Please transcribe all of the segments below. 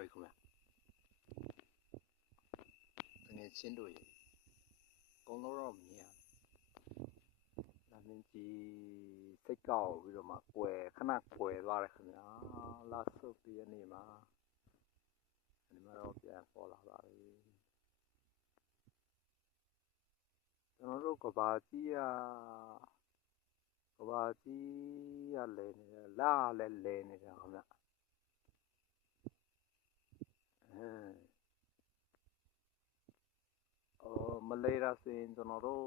ပြီခင်ဗျတကယ်ချင်းတို့ရေအကုန်လုံးတော့မမြင်ရဘူးနာမည်ကြီးစိတ်ကောက်ပြီးတော့မှကွယ်ခဏကွယ်သွားတယ်ခင်ဗျာလာဆုပ်ပြည့်နေမှာဒီမှာတော့ပြန်ပေါ်လာပါပြီကျွန်တော်တို့ကဘာကြီးကလဲနေတယ်လာလည်းလဲနေတယ်ခင်ဗျမလဲတာဆိုရင်ကျွန်တော်တို့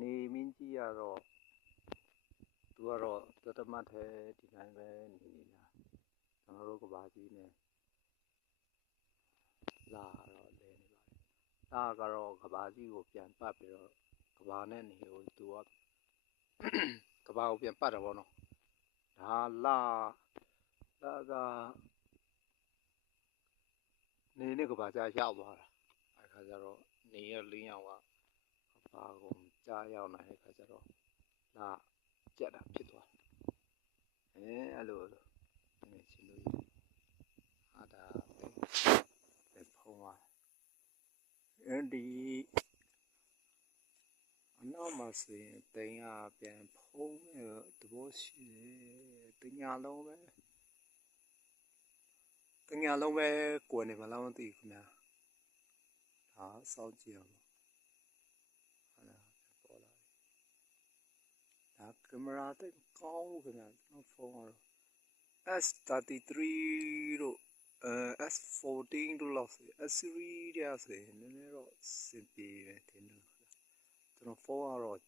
နေမင်းကြီးကတော့သူကတော့တတမတ်ထဲဒီတိုင်းပဲနေနေတာကျွန်တော်တို့ကဘာကြီးနဲ့လာတော့လဲနေပါတယ်လာကတော့ကဘာကြီးကိုပြန်ပတ်ပြီးတော့ကဘာနဲ့နေကိုသူကကဘာကိုပြန်ပတ်တယ်ပေါ့နော်ဒါလာကနေနဲ့ကဘာကြားရောက်သွားတာအဲ့ခါကျတော့နေရလင်းရောက်ကဘာကိုကြားရောက်နိုင်တဲ့ခါကျတော့လာကြက်တာဖြစ်သွားအဲ့လိုငယ်ချင်းလို့အားဒါပဲဖုံးသွားအဲ့ဒီအနောက်မှာဆိုရင်တိန်ကပြန်ဖုံးတဲ့သဘောရှိတယ်တညာလုံးပဲကွယ်နေမလားမသိဘူးခင်ဗျာဒါစောင့်ကြည့်အောင်ဟာလာပေါ်လာဒါကင်မရာတိတ်ကောင်းခင်ဗျာကျွန်တော်ဖုန်းကတော့ S33 တို့S14 တို့လောက်ဆို S3 တဲ့ဆိုရင်နည်းနည်းတော့စင်ပြေတယ်တင်တယ်ကျွန်တော်ဖုန်းကတော့